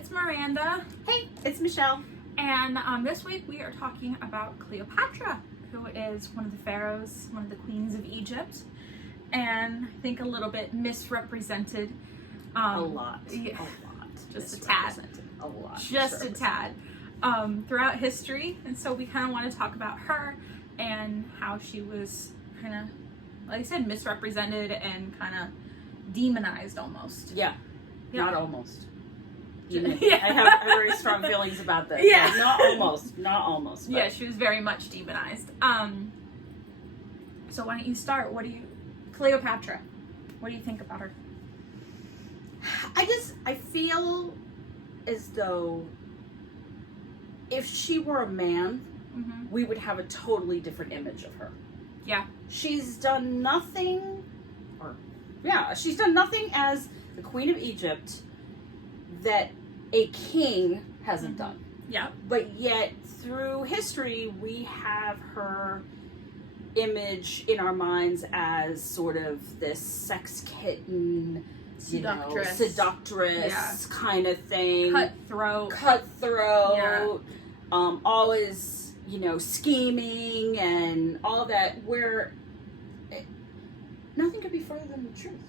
it's Miranda. Hey, it's Michelle. And this week we are talking about Cleopatra, who is one of the pharaohs, one of the queens of Egypt, and I think a little bit misrepresented. A lot. Yeah, a lot. Just a tad. A lot. Just a tad. Throughout history. And so we kind of want to talk about her and how she was kind of, like I said, misrepresented and kind of demonized almost. Yeah. Yeah. Not almost. Yeah. I have very strong feelings about this. Yeah. Not almost. Not almost. But. Yeah, she was very much demonized. So why don't you start? Cleopatra, what do you think about her? I feel as though if she were a man, we would have a totally different image of her. Yeah. She's done nothing as the Queen of Egypt that a king hasn't done. Yeah. But yet, through history, we have her image in our minds as sort of this sex kitten, seductress kind of thing. Cutthroat. Yeah. Always, scheming and all that, where nothing could be further than the truth.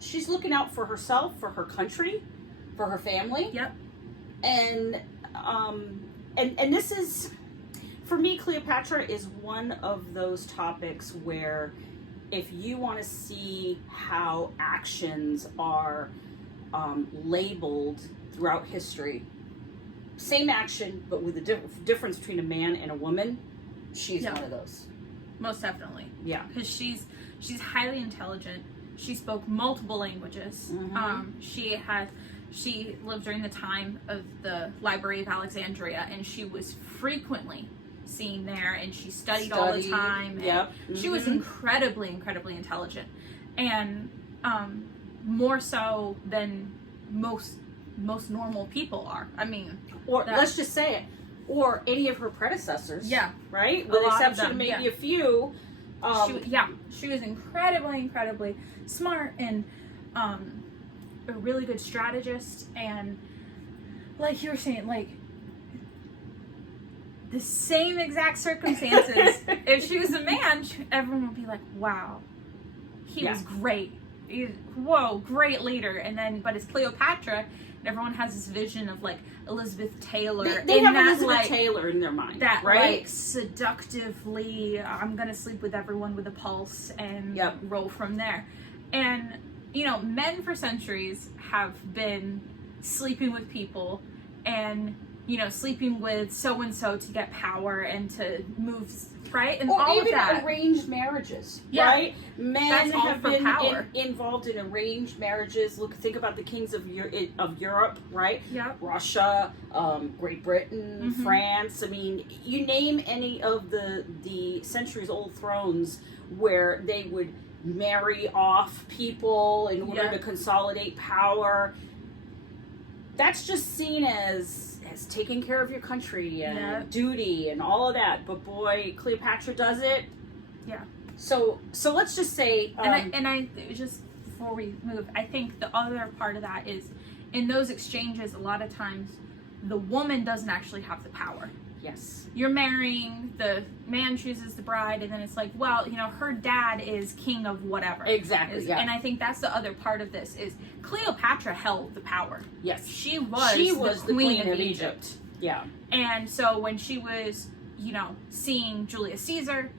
She's looking out for herself, for her country, for her family. Yep. And this is, for me, Cleopatra is one of those topics where if you want to see how actions are labeled throughout history, same action, but with the difference between a man and a woman, she's one of those. Most definitely. Yeah. Because she's highly intelligent. She spoke multiple languages. She lived during the time of the Library of Alexandria, and she was frequently seen there, and she studied all the time. Yep. She was incredibly, incredibly intelligent, and more so than most normal people are. I mean, or let's just say it, or any of her predecessors. Yeah. Right? With the exception of maybe a few. She was incredibly, incredibly smart and a really good strategist, and like you were saying, like the same exact circumstances. If she was a man, everyone would be like, "Wow, he was great. Whoa, great leader." And then, but it's Cleopatra, and everyone has this vision of like Elizabeth Taylor. They have Elizabeth Taylor in their mind, that right? Like seductively, I'm gonna sleep with everyone with a pulse and roll from there. And men for centuries have been sleeping with people and sleeping with so and so to get power and to move, right? And or all even of that. Arranged marriages, right? Men have been involved in arranged marriages. Think about the kings of Europe, right? Yeah. Russia, Great Britain, France. I mean, you name any of the centuries-old thrones where they would marry off people in order to consolidate power. That's just seen as taking care of your country and duty and all of that. But boy, Cleopatra does it. Yeah. So let's just say, and I just before we move, I think the other part of that is in those exchanges, a lot of times the woman doesn't actually have the power. Yes. You're marrying, the man chooses the bride, and then it's like, well, her dad is king of whatever. Exactly. And I think that's the other part of this is Cleopatra held the power. Yes. She was the queen of Egypt. Yeah. And so when she was, seeing Julius Caesar,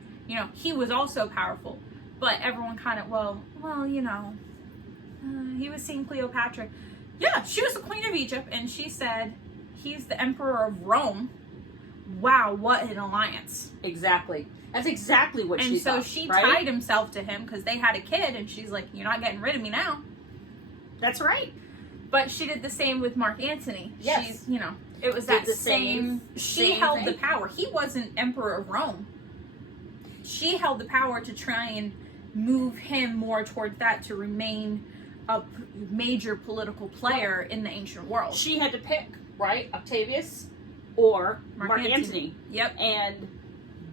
he was also powerful. But everyone kind of, he was seeing Cleopatra. Yeah, she was the queen of Egypt, and she said, he's the emperor of Rome. Wow, what an alliance. Exactly. That's exactly what she thought. And so she tied himself to him because they had a kid, and she's like, you're not getting rid of me now. That's right. But she did the same with Mark Antony. Yes. She's, it was that same she held thing. The power. He wasn't emperor of Rome. She held the power to try and move him more towards that, to remain a major political player in the ancient world. She had to pick, right? Octavius or Mark Antony. Yep. And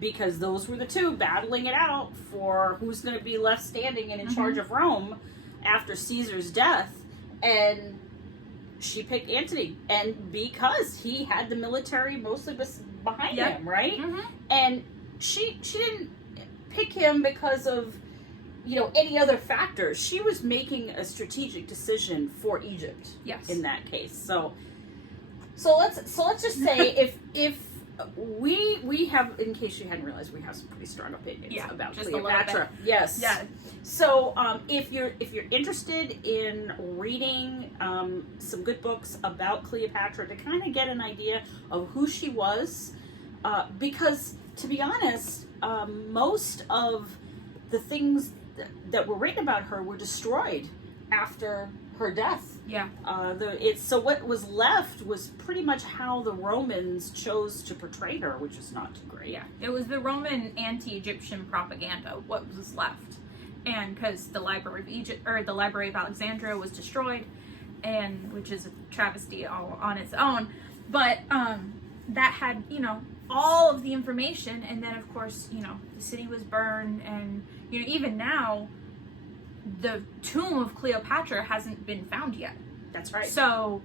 because those were the two battling it out for who's going to be left standing and in charge of Rome after Caesar's death. And she picked Antony, and because he had the military mostly behind him, right? Mm-hmm. And she didn't pick him because of, you know, any other factors. She was making a strategic decision for Egypt. Yes. In that case. So let's just say if we have, in case you hadn't realized, we have some pretty strong opinions about Cleopatra. Yes. Yeah. So if you're interested in reading some good books about Cleopatra to kind of get an idea of who she was, because to be honest, most of the things that were written about her were destroyed after her death. Yeah. So what was left was pretty much how the Romans chose to portray her, which is not too great. Yeah. It was the Roman anti-Egyptian propaganda, what was left. And because the Library of Egypt, or the Library of Alexandria, was destroyed, and which is a travesty all on its own, but that had, you know, all of the information, and then of course, you know, the city was burned, and you know, even now, the tomb of Cleopatra hasn't been found yet. That's right. So,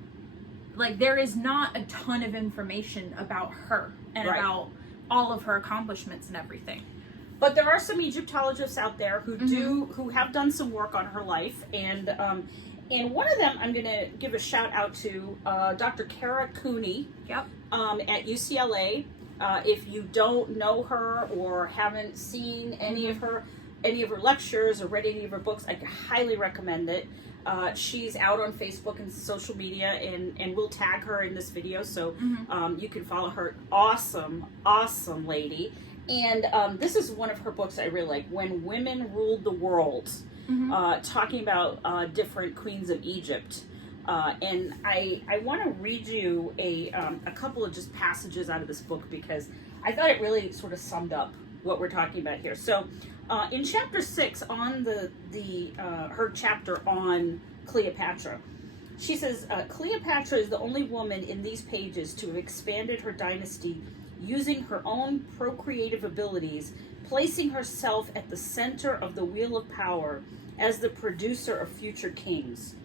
like, there is not a ton of information about her and about all of her accomplishments and everything. But there are some Egyptologists out there who have done some work on her life, and one of them I'm going to give a shout out to Dr. Cooney. Yep. At UCLA. If you don't know her or haven't seen any of her lectures or read any of her books, I highly recommend it. She's out on Facebook and social media, and we'll tag her in this video, so you can follow her. Awesome lady. And this is one of her books I really like, When Women Ruled the World, talking about different queens of Egypt. And I want to read you a couple of just passages out of this book, because I thought it really sort of summed up what we're talking about here. So in chapter 6, on her chapter on Cleopatra, she says, Cleopatra is the only woman in these pages to have expanded her dynasty using her own procreative abilities, placing herself at the center of the wheel of power as the producer of future kings.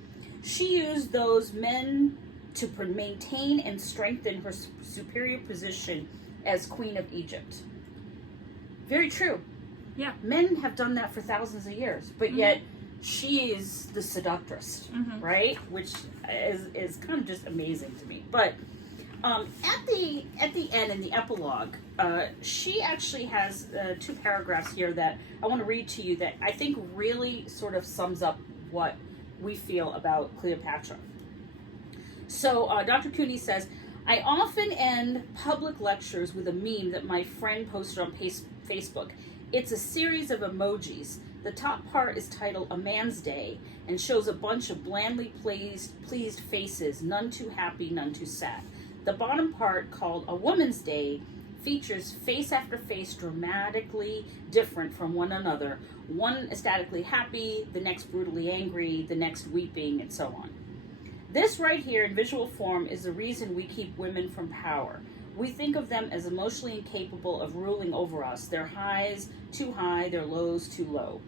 She used those men to maintain and strengthen her superior position as Queen of Egypt. Very true. Yeah. Men have done that for thousands of years, but yet she is the seductress, right? Which is kind of just amazing to me. But at the end, in the epilogue, she actually has 2 paragraphs here that I want to read to you that I think really sort of sums up what we feel about Cleopatra. So Dr. Cooney says, I often end public lectures with a meme that my friend posted on Facebook. It's a series of emojis. The top part is titled A Man's Day and shows a bunch of blandly pleased faces, none too happy, none too sad. The bottom part, called A Woman's Day, features face after face dramatically different from one another. One ecstatically happy, the next brutally angry, the next weeping, and so on. This right here in visual form is the reason we keep women from power. We think of them as emotionally incapable of ruling over us, their highs too high, their lows too low.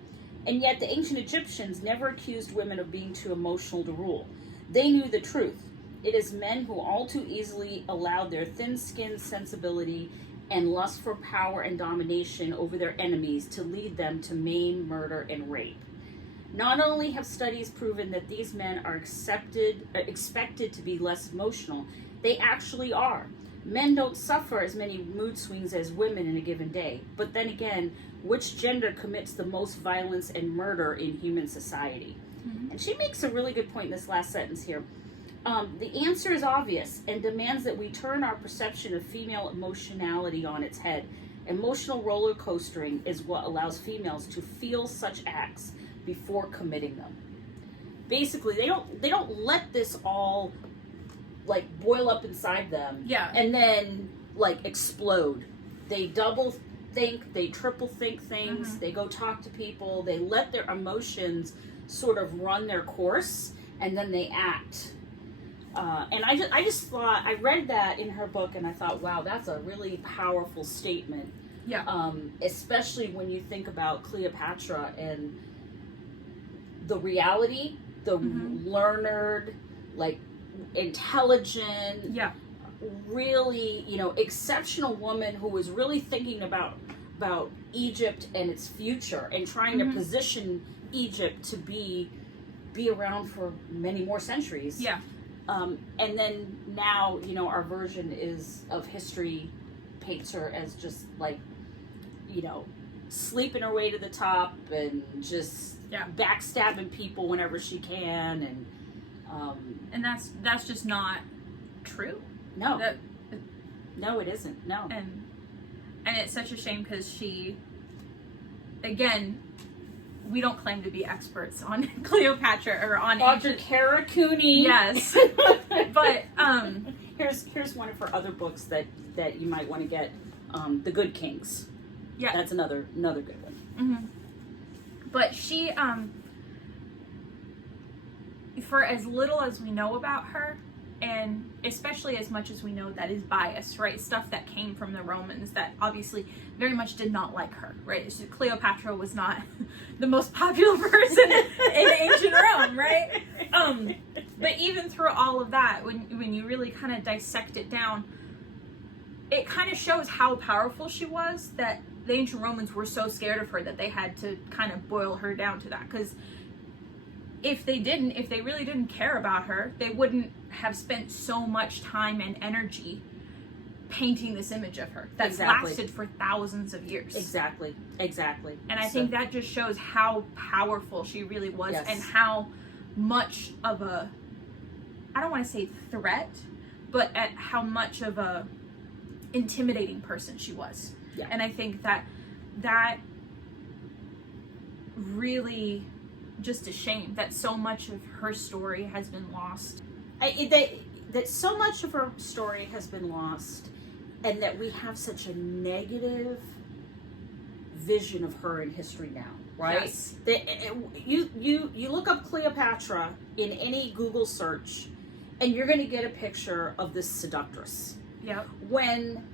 And yet the ancient Egyptians never accused women of being too emotional to rule. They knew the truth. It is men who all too easily allowed their thin-skinned sensibility and lust for power and domination over their enemies to lead them to maim, murder, and rape. Not only have studies proven that these men are expected to be less emotional, they actually are. Men don't suffer as many mood swings as women in a given day. But then again, which gender commits the most violence and murder in human society? And she makes a really good point in this last sentence here. The answer is obvious and demands that we turn our perception of female emotionality on its head. Emotional roller coastering is what allows females to feel such acts before committing them. Basically, they don't let this all like boil up inside them and then like explode. They double think, they triple think things, they go talk to people, they let their emotions sort of run their course, and then they act. And I just thought, I read that in her book and I thought, wow, that's a really powerful statement. Yeah. Especially when you think about Cleopatra and the reality, the learned, like intelligent, Yeah. really, exceptional woman who was really thinking about Egypt and its future and trying to position Egypt to be around for many more centuries. Yeah. And then now, our version of history paints her as just like, sleeping her way to the top and just backstabbing people whenever she can, and that's just not true. No, no, it isn't. No, and it's such a shame because she, again, we don't claim to be experts on Cleopatra or on Dr. Kara Cooney. Yes, but here's one of her other books that you might want to get. The Good Kings. Yeah, that's another good one. Mm-hmm. But she, for as little as we know about her, and especially as much as we know that is biased, right? Stuff that came from the Romans that obviously very much did not like her, right? So Cleopatra was not the most popular person in ancient Rome, right? But even through all of that, when you really kind of dissect it down, it kind of shows how powerful she was, that the ancient Romans were so scared of her that they had to kind of boil her down to that. Because if they really didn't care about her, they wouldn't have spent so much time and energy painting this image of her that's lasted for thousands of years. Exactly. And I think that just shows how powerful she really was, and how much of a, I don't want to say threat, but at how much of a intimidating person she was. Yeah. And I think that really just a shame that so much of her story has been lost. That so much of her story has been lost, and that we have such a negative vision of her in history now, right? Yes. That you look up Cleopatra in any Google search, and you're going to get a picture of this seductress. Yep. When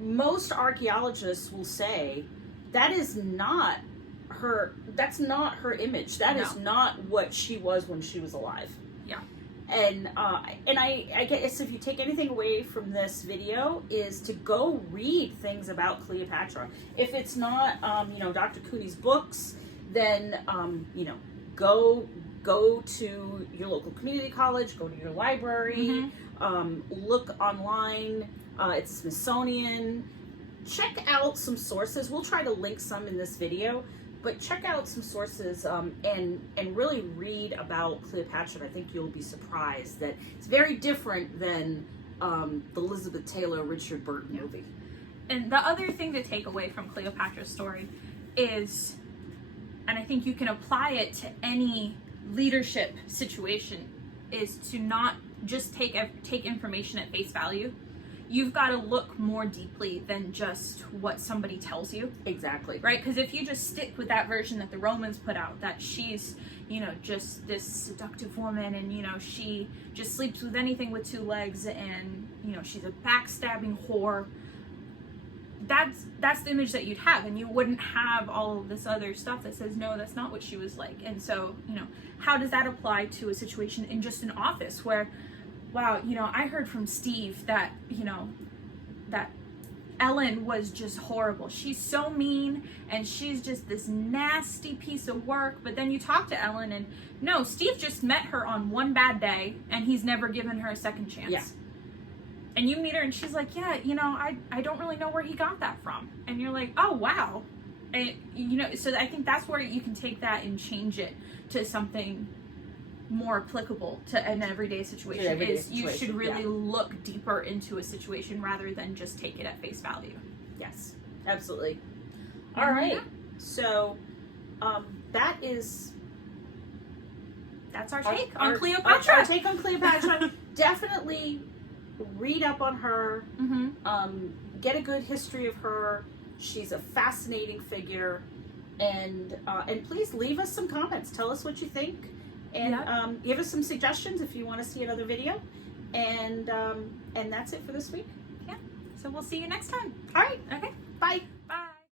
most archaeologists will say that is not her, that's not her image. That is not what she was when she was alive. Yeah. And I guess if you take anything away from this video, is to go read things about Cleopatra. If it's not Dr. Cooney's books, then go to your local community college, go to your library, look online. It's Smithsonian. Check out some sources. We'll try to link some in this video, but check out some sources and really read about Cleopatra. I think you'll be surprised that it's very different than the Elizabeth Taylor, Richard Burton movie. And the other thing to take away from Cleopatra's story is, and I think you can apply it to any leadership situation, is to not just take information at face value. You've got to look more deeply than just what somebody tells you. Exactly. Right? Because if you just stick with that version that the Romans put out, that she's, just this seductive woman, and, she just sleeps with anything with two legs, and, she's a backstabbing whore, that's the image that you'd have, and you wouldn't have all of this other stuff that says, no, that's not what she was like. And so, how does that apply to a situation in just an office where, wow, I heard from Steve that, that Ellen was just horrible. She's so mean, and she's just this nasty piece of work. But then you talk to Ellen, and no, Steve just met her on one bad day, and he's never given her a second chance. Yeah. And you meet her, and she's like, yeah, I don't really know where he got that from. And you're like, oh, wow. And, so I think that's where you can take that and change it to something more applicable to an everyday situation. You should really look deeper into a situation rather than just take it at face value. Yes, absolutely. All right. So that's our take on Cleopatra. Our take on Cleopatra. Definitely read up on her. Get a good history of her. She's a fascinating figure, and please leave us some comments. Tell us what you think. And give us some suggestions if you want to see another video. And that's it for this week. Yeah. So we'll see you next time. All right. Okay. Bye. Bye.